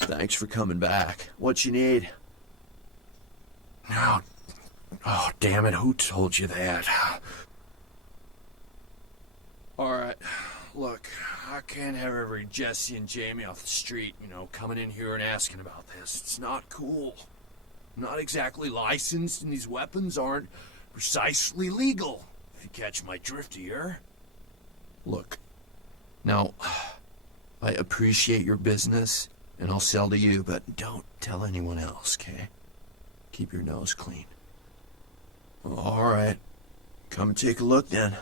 Thanks for coming back. What you need? No. Oh, damn it, who told you that? Alright, look, I can't have every Jesse and Jamie off the street, you know, coming in here and asking about this. It's not cool. I'm not exactly licensed, and these weapons aren't precisely legal, if you catch my drift here. Look, now, I appreciate your business, and I'll sell to you, but don't tell anyone else, okay? Keep your nose clean. Alright, come take a look then.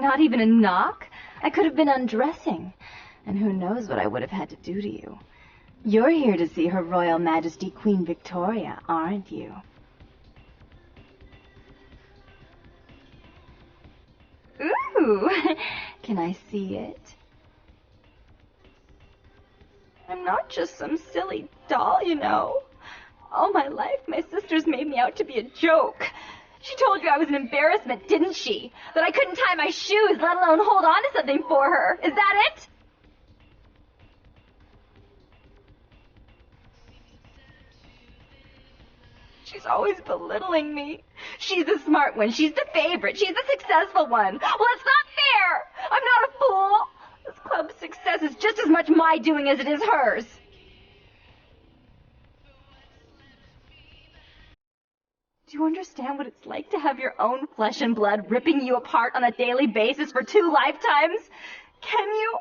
Not even a knock? I could have been undressing. And who knows what I would have had to do to you. You're here to see Her Royal Majesty Queen Victoria, aren't you? Ooh, can I see it? I'm not just some silly doll, you know. All my life, my sisters made me out to be a joke. She told you I was an embarrassment, didn't she? That I couldn't tie my shoes, let alone hold on to something for her. Is that it? She's always belittling me. She's the smart one. She's the favorite. She's the successful one. Well, it's not fair. I'm not a fool. This club's success is just as much my doing as it is hers. Do you understand what it's like to have your own flesh and blood ripping you apart on a daily basis for 2 lifetimes? Can you?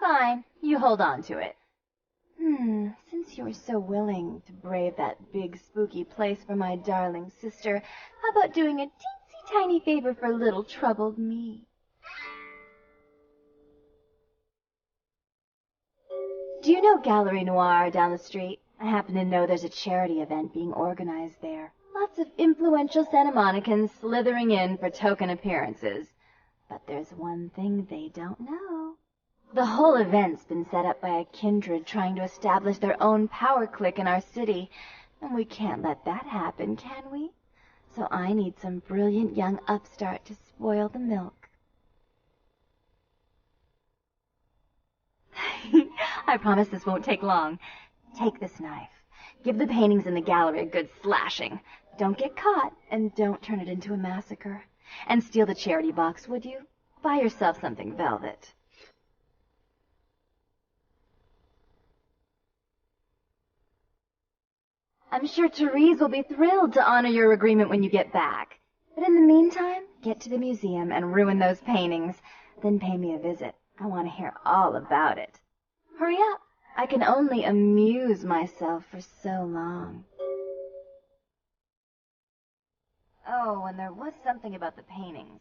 Fine. You hold on to it. Since you're so willing to brave that big spooky place for my darling sister, how about doing a teensy tiny favor for little troubled me? Do you know Gallery Noir down the street? I happen to know there's a charity event being organized there. Lots of influential Santa Monicans slithering in for token appearances. But there's one thing they don't know. The whole event's been set up by a kindred trying to establish their own power clique in our city, and we can't let that happen, can we? So I need some brilliant young upstart to spoil the milk. I promise this won't take long. Take this knife. Give the paintings in the gallery a good slashing. Don't get caught, and don't turn it into a massacre. And steal the charity box, would you? Buy yourself something velvet. I'm sure Therese will be thrilled to honor your agreement when you get back. But in the meantime, get to the museum and ruin those paintings. Then pay me a visit. I want to hear all about it. Hurry up. I can only amuse myself for so long. Oh, and there was something about the paintings.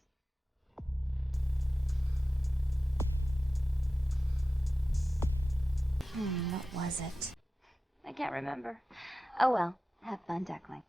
What was it? I can't remember. Oh well, have fun, duckling.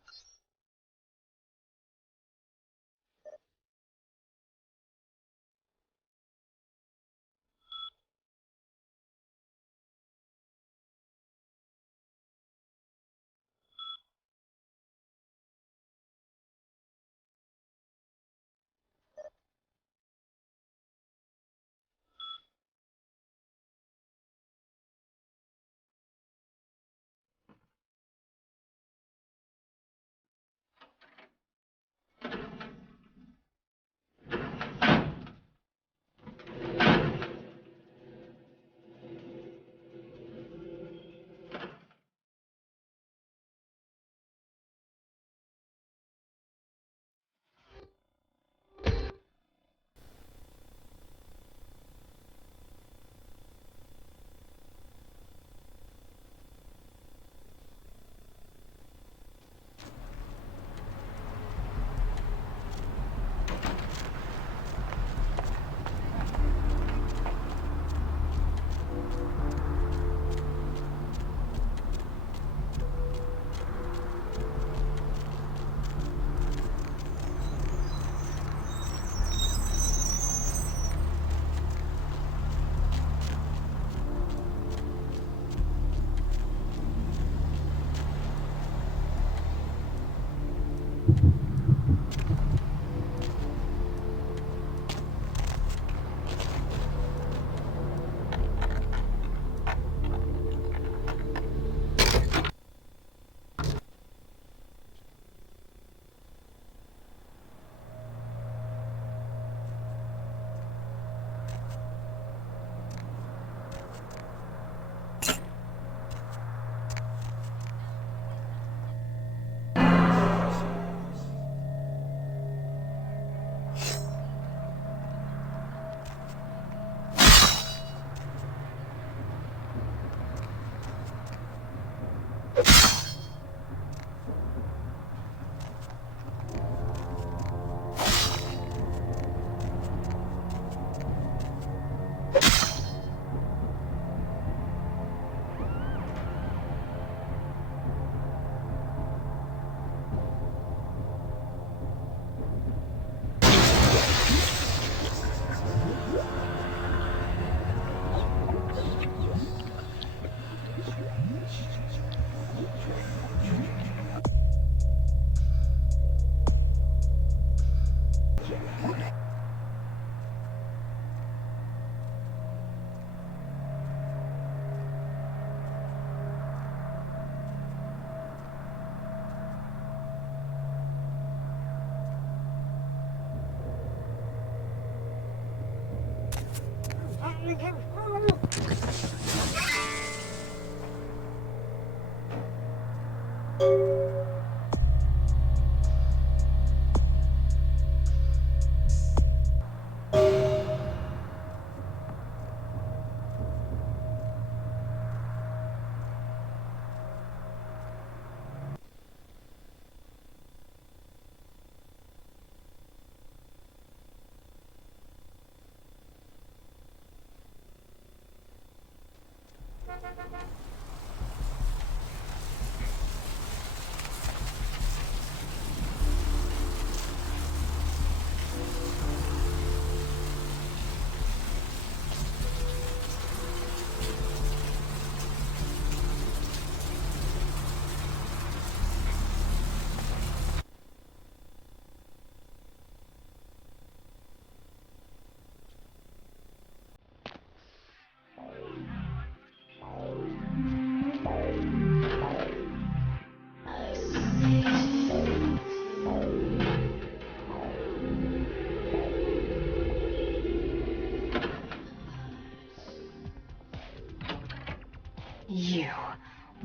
You.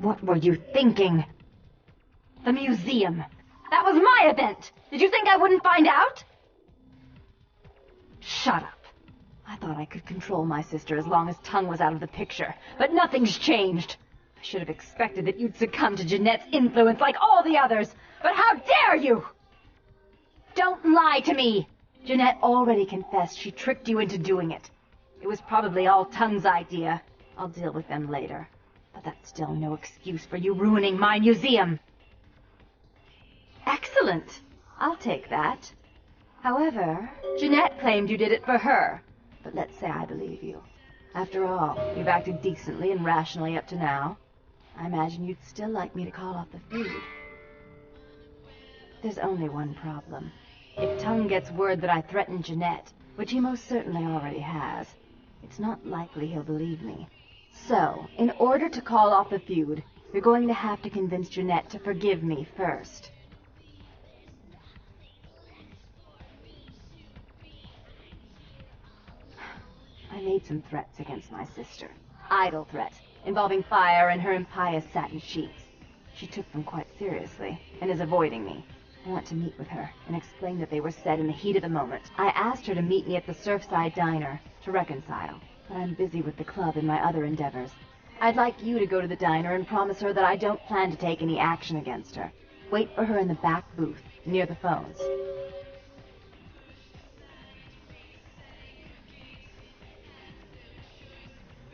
What were you thinking? The museum. That was my event! Did you think I wouldn't find out? Shut up. I thought I could control my sister as long as Tongue was out of the picture, but nothing's changed. I should have expected that you'd succumb to Jeanette's influence like all the others, but how dare you! Don't lie to me! Jeanette already confessed she tricked you into doing it. It was probably all Tongue's idea. I'll deal with them later. But that's still no excuse for you ruining my museum. Excellent. I'll take that. However, Jeanette claimed you did it for her. But let's say I believe you. After all, you've acted decently and rationally up to now. I imagine you'd still like me to call off the feud. There's only one problem. If Tongue gets word that I threatened Jeanette, which he most certainly already has, it's not likely he'll believe me. So, in order to call off the feud, you're going to have to convince Jeanette to forgive me first. I made some threats against my sister. Idle threats, involving fire and her impious satin sheets. She took them quite seriously, and is avoiding me. I want to meet with her, and explain that they were said in the heat of the moment. I asked her to meet me at the Surfside Diner, to reconcile. But I'm busy with the club and my other endeavors. I'd like you to go to the diner and promise her that I don't plan to take any action against her. Wait for her in the back booth, near the phones.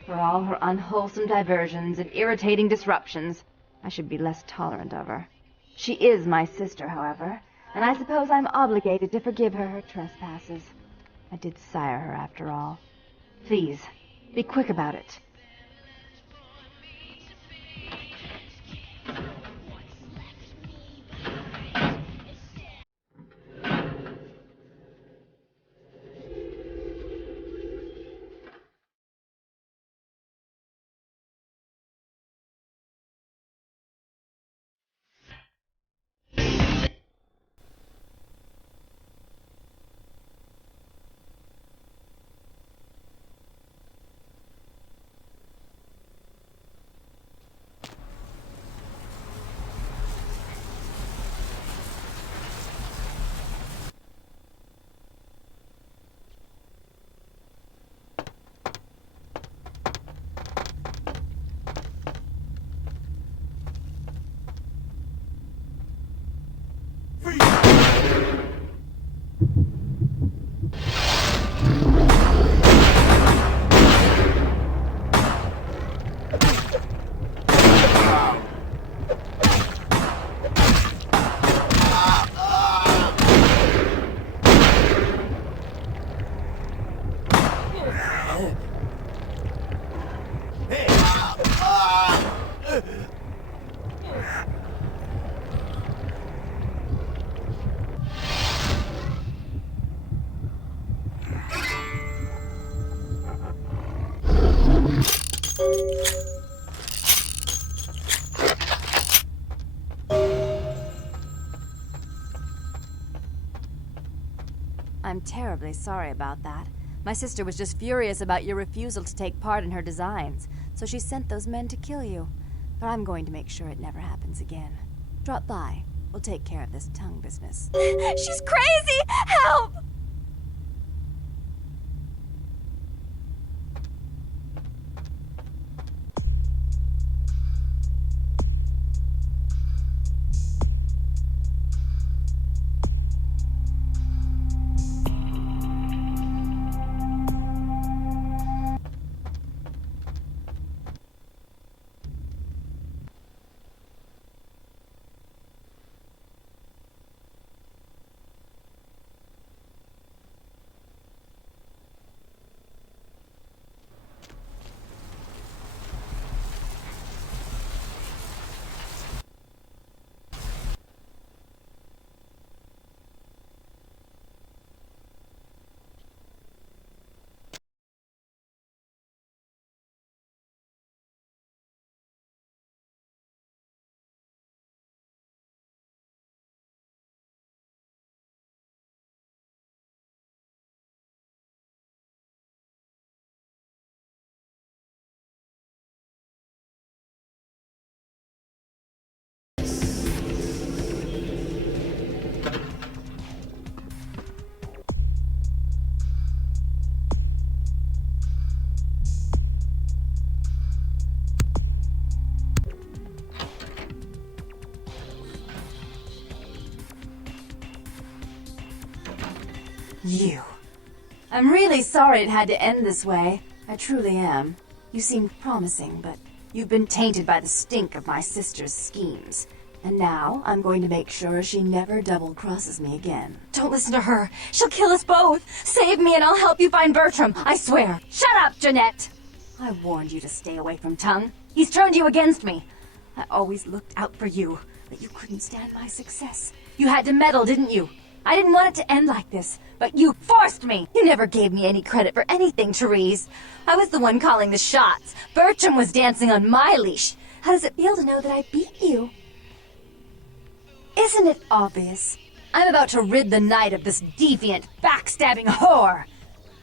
For all her unwholesome diversions and irritating disruptions, I should be less tolerant of her. She is my sister, however, and I suppose I'm obligated to forgive her trespasses. I did sire her, after all. Please, be quick about it. I'm terribly sorry about that, My sister was just furious about your refusal to take part in her designs, so she sent those men to kill you. But I'm going to make sure it never happens again. Drop by. We'll take care of this tongue business. She's crazy! Help! You. I'm really sorry it had to end this way. I truly am. You seemed promising, but you've been tainted by the stink of my sister's schemes. And now I'm going to make sure she never double-crosses me again. Don't listen to her. She'll kill us both. Save me and I'll help you find Bertram. I swear. Shut up, Jeanette! I warned you to stay away from Tongue. He's turned you against me. I always looked out for you, but you couldn't stand my success. You had to meddle, didn't you? I didn't want it to end like this, but you forced me! You never gave me any credit for anything, Therese. I was the one calling the shots. Bertram was dancing on my leash. How does it feel to know that I beat you? Isn't it obvious? I'm about to rid the night of this deviant, backstabbing whore.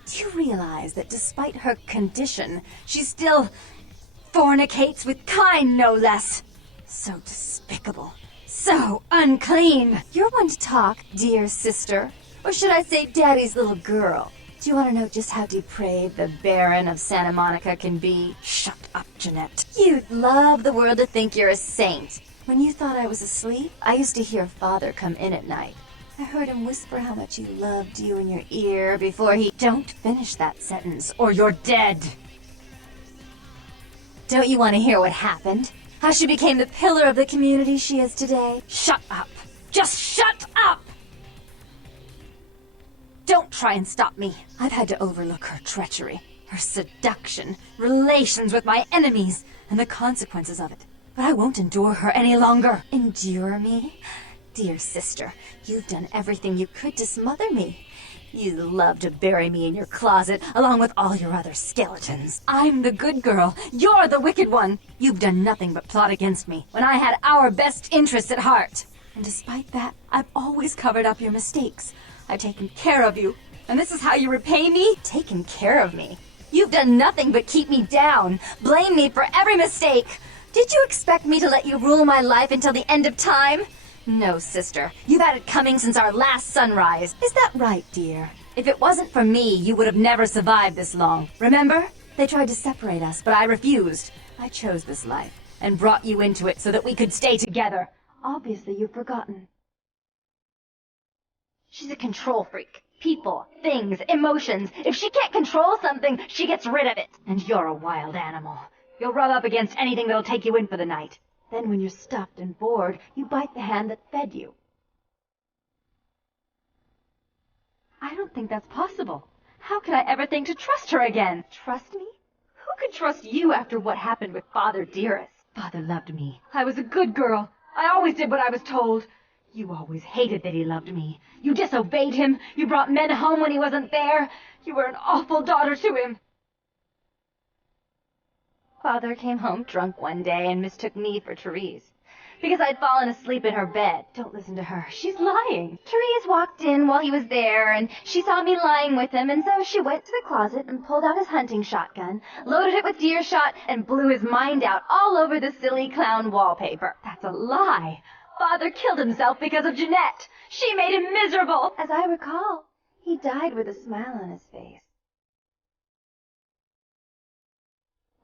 Do you realize that despite her condition, she still fornicates with kind, no less? So despicable. So unclean. You're one to talk, dear sister. Or should I say daddy's little girl? Do you want to know just how depraved the Baron of Santa-Monica can be? Shut up, Jeanette. You'd love the world to think you're a saint. When you thought I was asleep, I used to hear Father come in at night. I heard him whisper how much he loved you in your ear before he... Don't finish that sentence, or you're dead. Don't you want to hear what happened? How she became the pillar of the community she is today? Shut up. Just shut up! Don't try and stop me. I've had to overlook her treachery, her seduction, relations with my enemies, and the consequences of it. But I won't endure her any longer. Endure me? Dear sister, you've done everything you could to smother me. You love to bury me in your closet, along with all your other skeletons. I'm the good girl. You're the wicked one. You've done nothing but plot against me, when I had our best interests at heart. And despite that, I've always covered up your mistakes. I've taken care of you. And this is how you repay me? Taken care of me? You've done nothing but keep me down. Blame me for every mistake. Did you expect me to let you rule my life until the end of time? No, sister. You've had it coming since our last sunrise. Is that right, dear? If it wasn't for me, you would have never survived this long. Remember? They tried to separate us, but I refused. I chose this life, and brought you into it so that we could stay together. Obviously, you've forgotten. She's a control freak. People, things, emotions. If she can't control something, she gets rid of it. And you're a wild animal. You'll rub up against anything that'll take you in for the night. Then when you're stuffed and bored, you bite the hand that fed you. I don't think that's possible. How could I ever think to trust her again? Trust me? Who could trust you after what happened with Father Dearest? Father loved me. I was a good girl. I always did what I was told. You always hated that he loved me. You disobeyed him. You brought men home when he wasn't there. You were an awful daughter to him. Father came home drunk one day and mistook me for Therese. because I'd fallen asleep in her bed. Don't listen to her. She's lying. Therese walked in while he was there, and she saw me lying with him, and so she went to the closet and pulled out his hunting shotgun, loaded it with deer shot, and blew his mind out all over the silly clown wallpaper. That's a lie. Father killed himself because of Jeanette. She made him miserable. As I recall, he died with a smile on his face.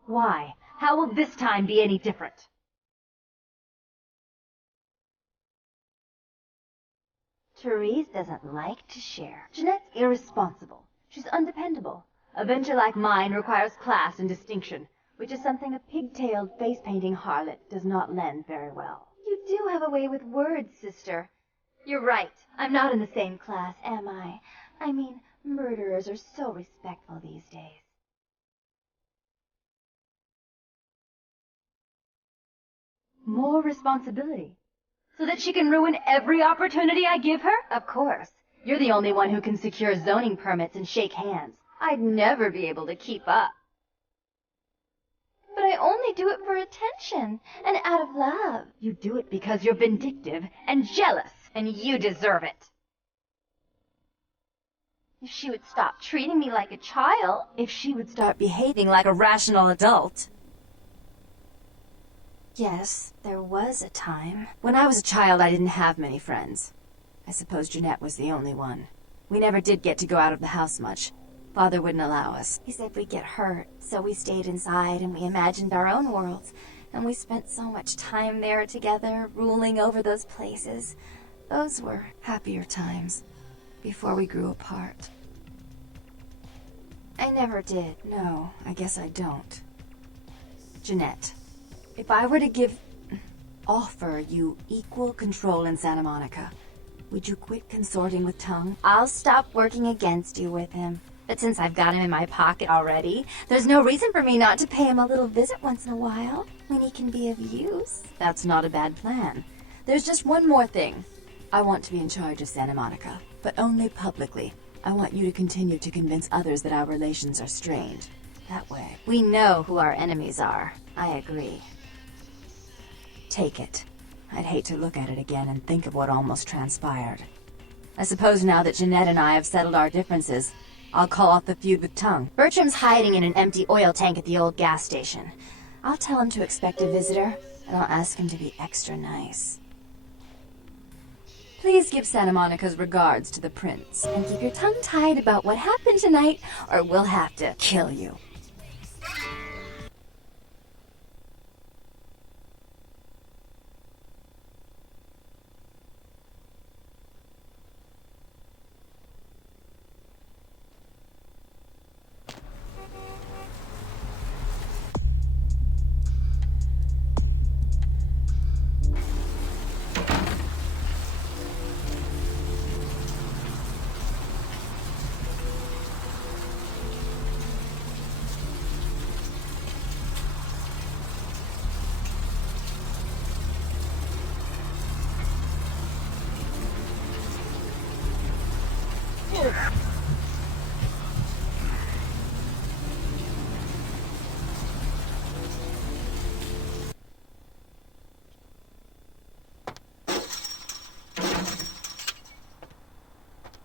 Why? How will this time be any different? Therese doesn't like to share. Jeanette's irresponsible. She's undependable. A venture like mine requires class and distinction, which is something a pigtailed, face-painting harlot does not lend very well. You do have a way with words, sister. You're right. I'm not in the same class, am I? I mean, murderers are so respectful these days. More responsibility. So that she can ruin every opportunity I give her? Of course. You're the only one who can secure zoning permits and shake hands. I'd never be able to keep up. But I only do it for attention and out of love. You do it because you're vindictive and jealous, and you deserve it. If she would stop treating me like a child, if she would start behaving like a rational adult. Yes, there was a time. When I was a child, I didn't have many friends. I suppose Jeanette was the only one. We never did get to go out of the house much. Father wouldn't allow us. He said we'd get hurt, so we stayed inside and we imagined our own worlds. And we spent so much time there together, ruling over those places. Those were happier times, before we grew apart. I never did. No, I guess I don't. Jeanette. If I were to offer you equal control in Santa Monica, would you quit consorting with Tongue? I'll stop working against you with him. But since I've got him in my pocket already, there's no reason for me not to pay him a little visit once in a while, when he can be of use. That's not a bad plan. There's just one more thing. I want to be in charge of Santa Monica, but only publicly. I want you to continue to convince others that our relations are strained. That way, we know who our enemies are. I agree. Take it. I'd hate to look at it again and think of what almost transpired. I suppose now that Jeanette and I have settled our differences, I'll call off the feud with Tongue. Bertram's hiding in an empty oil tank at the old gas station. I'll tell him to expect a visitor, and I'll ask him to be extra nice. Please give Santa Monica's regards to the prince, and keep your tongue tied about what happened tonight, or we'll have to kill you.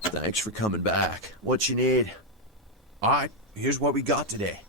Thanks for coming back. What you need? Alright, here's what we got today.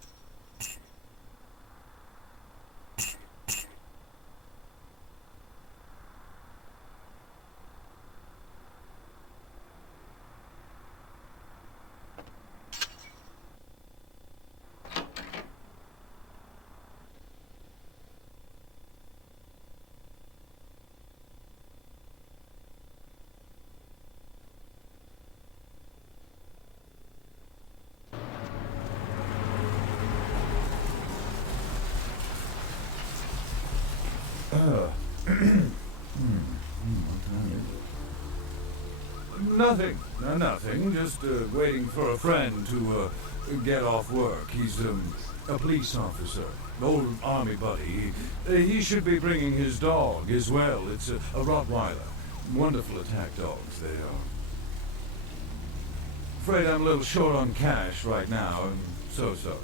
Nothing. Just waiting for a friend to get off work. He's a police officer, old army buddy. He should be bringing his dog as well. It's a Rottweiler. Wonderful attack dogs, they are. Afraid I'm a little short on cash right now. I'm so sorry.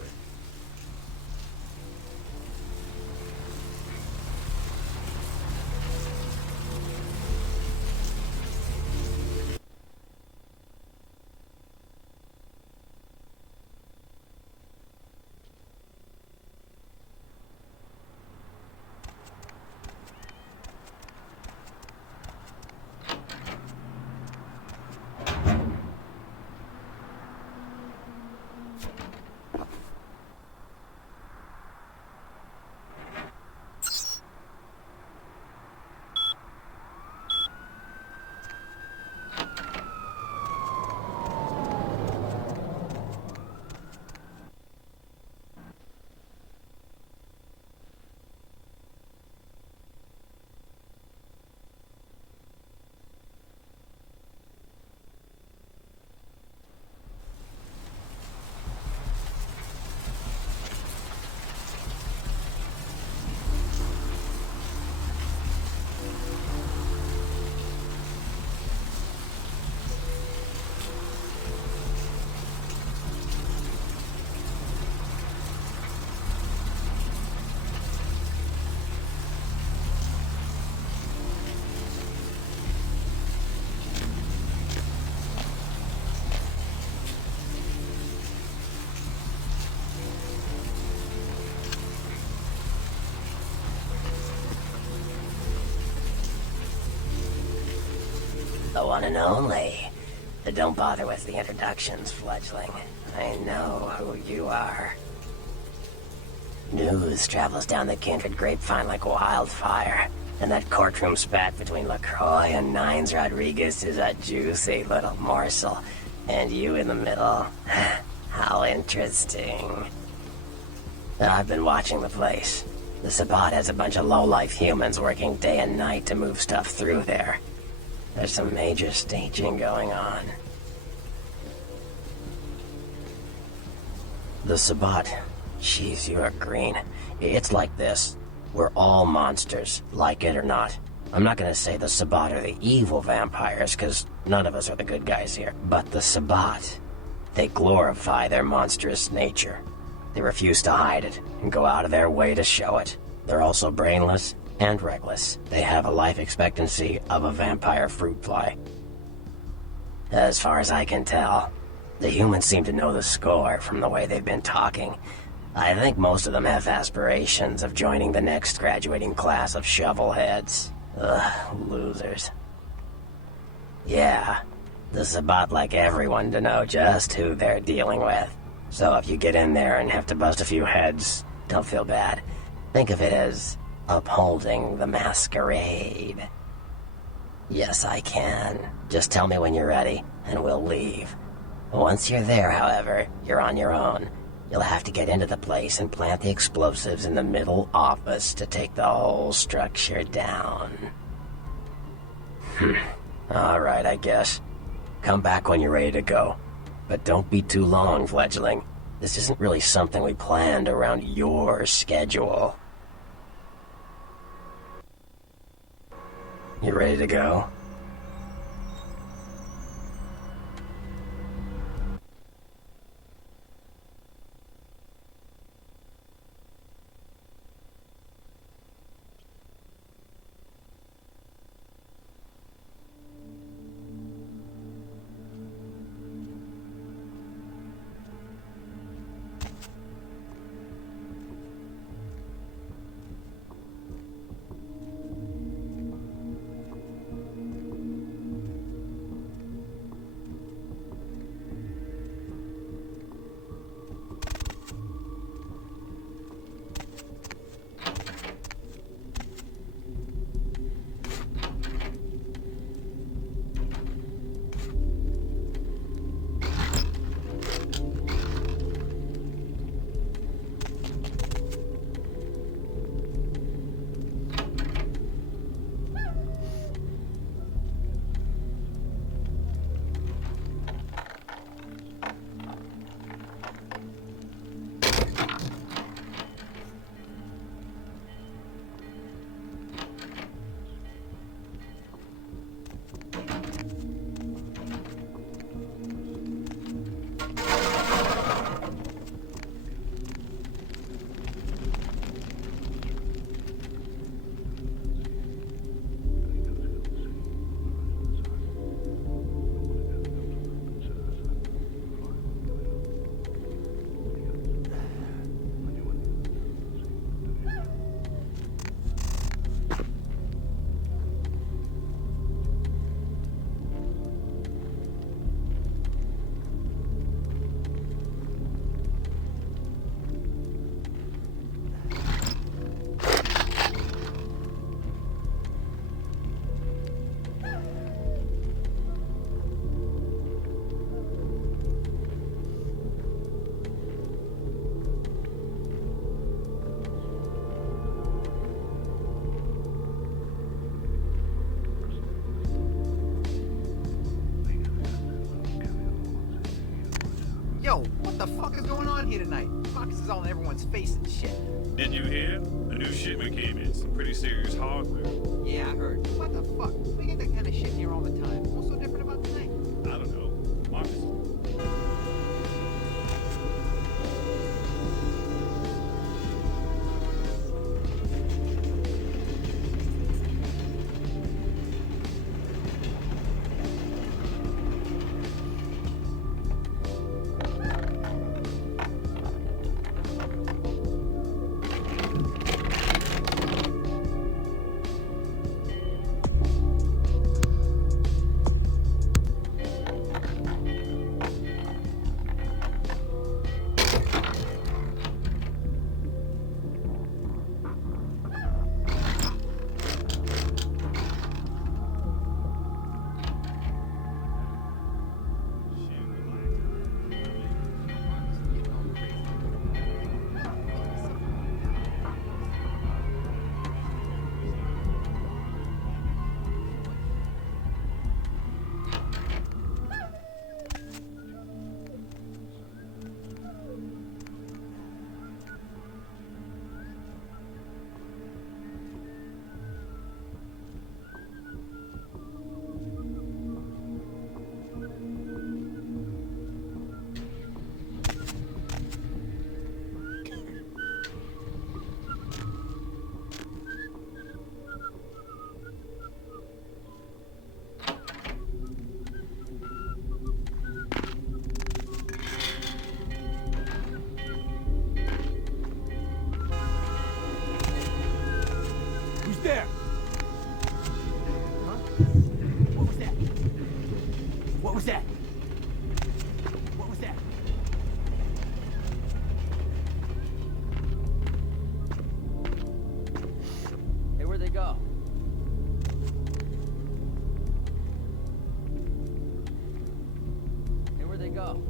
The one and only. But don't bother with the introductions, fledgling. I know who you are. News travels down the kindred grapevine like wildfire. And that courtroom spat between LaCroix and Nines Rodriguez is a juicy little morsel. And you in the middle. How interesting. I've been watching the place. The Sabbat has a bunch of low-life humans working day and night to move stuff through there. There's some major staging going on. The Sabbat. Jeez, you are green. It's like this. We're all monsters, like it or not. I'm not gonna say the Sabbat are the evil vampires, because none of us are the good guys here. But the Sabbat, they glorify their monstrous nature. They refuse to hide it, and go out of their way to show it. They're also brainless and reckless. They have a life expectancy of a vampire fruit fly. As far as I can tell, the humans seem to know the score from the way they've been talking. I think most of them have aspirations of joining the next graduating class of shovelheads. Ugh, losers. Yeah, the Sabbat like everyone to know just who they're dealing with. So if you get in there and have to bust a few heads, don't feel bad. Think of it as upholding the Masquerade. Yes, I can. Just tell me when you're ready, and we'll leave. Once you're there, however, you're on your own. You'll have to get into the place and plant the explosives in the middle office to take the whole structure down. Alright, I guess. Come back when you're ready to go. But don't be too long, fledgling. This isn't really something we planned around your schedule. You ready to go? Yo, what the fuck is going on here tonight? Fox is all in everyone's face and shit. Didn't you hear? A new shipment came in. Some pretty serious hardware. Yeah, I heard. What the fuck? We get that kind of shit here all the time. What's so different about tonight? I don't know. Marcus? there? Huh? What was that? What was that? What was that? Hey, where'd they go? Hey, where'd they go?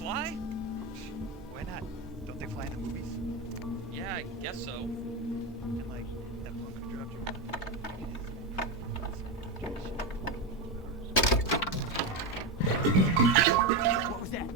Fly? Why not? Don't they fly in the movies? Yeah, I guess so. And like, that book who dropped you. What was that?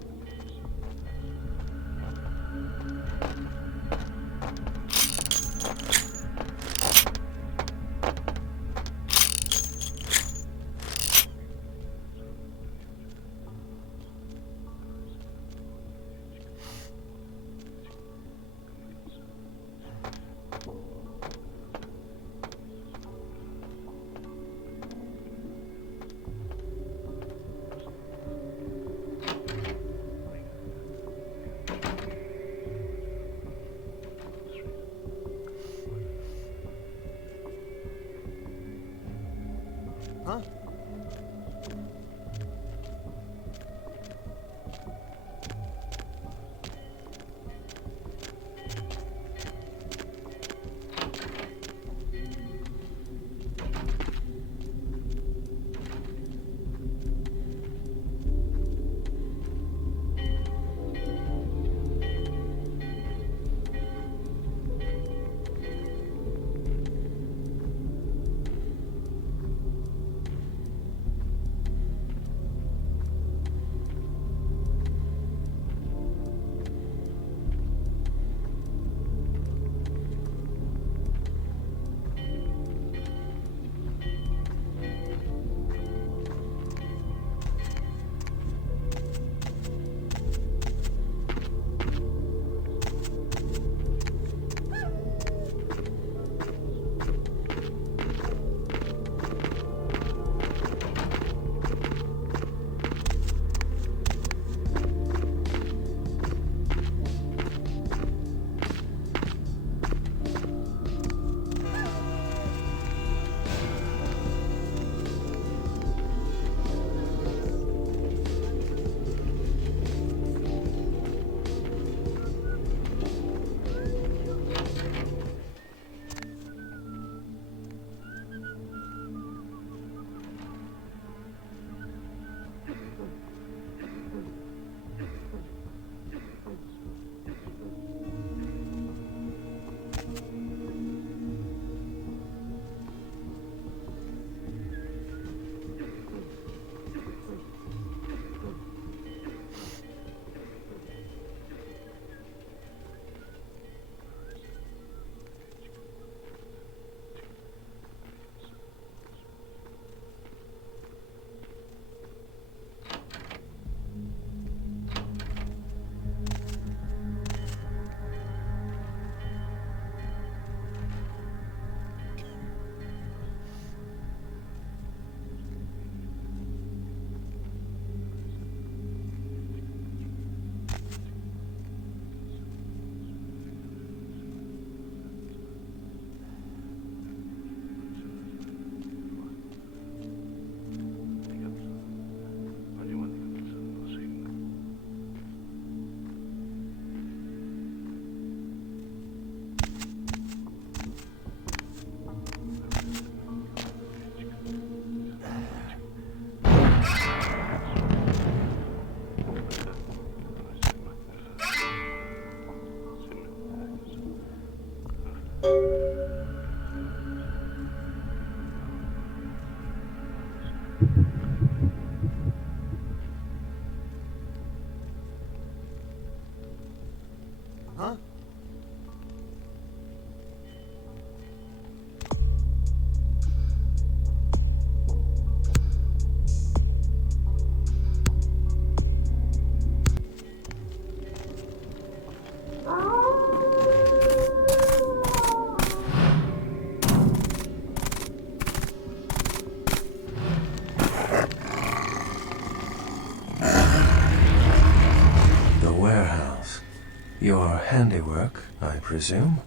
Your handiwork, I presume?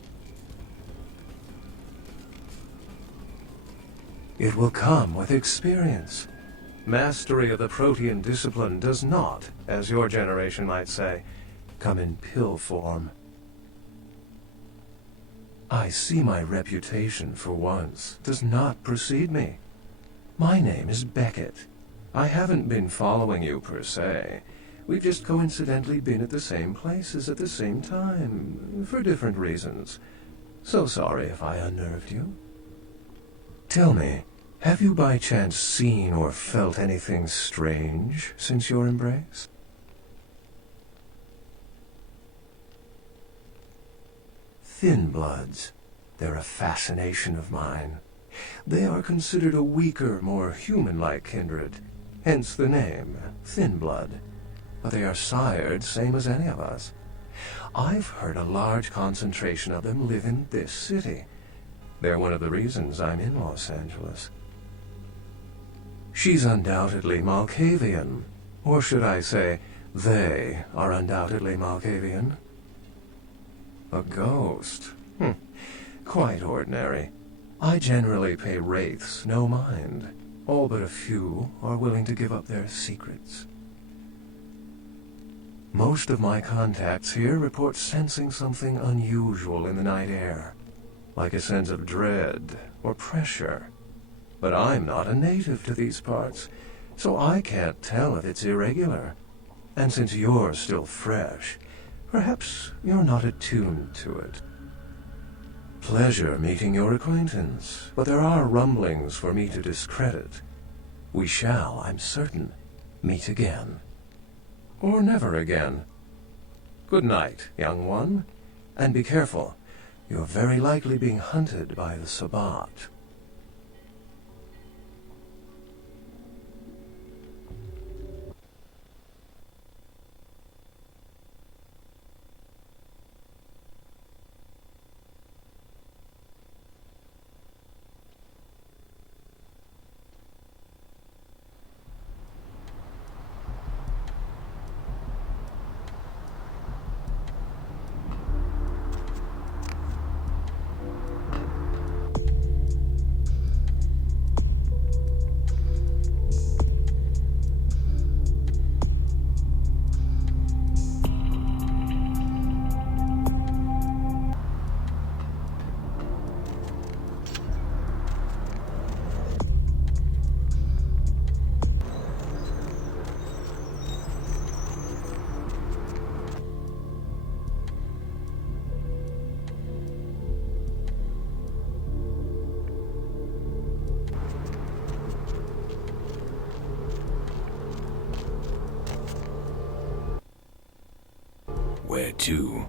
It will come with experience. Mastery of the Protean discipline does not, as your generation might say, come in pill form. I see my reputation, for once, does not precede me. My name is Beckett. I haven't been following you, per se. We've just coincidentally been at the same places at the same time, for different reasons. So sorry if I unnerved you. Tell me, have you by chance seen or felt anything strange since your embrace? Thin bloods. They're a fascination of mine. They are considered a weaker, more human-like kindred, hence the name, Thin Blood. But they are sired same as any of us. I've heard a large concentration of them live in this city. They're one of the reasons I'm in Los Angeles. She's undoubtedly Malkavian. Or should I say, they are undoubtedly Malkavian. A ghost? Quite ordinary. I generally pay wraiths no mind. All but a few are willing to give up their secrets. Most of my contacts here report sensing something unusual in the night air, like a sense of dread or pressure. But I'm not a native to these parts, so I can't tell if it's irregular. And since you're still fresh, perhaps you're not attuned to it. Pleasure meeting your acquaintance, but there are rumblings for me to discredit. We shall, I'm certain, meet again. Or never again. Good night, young one, and be careful. You're very likely being hunted by the Sabbat. Where to?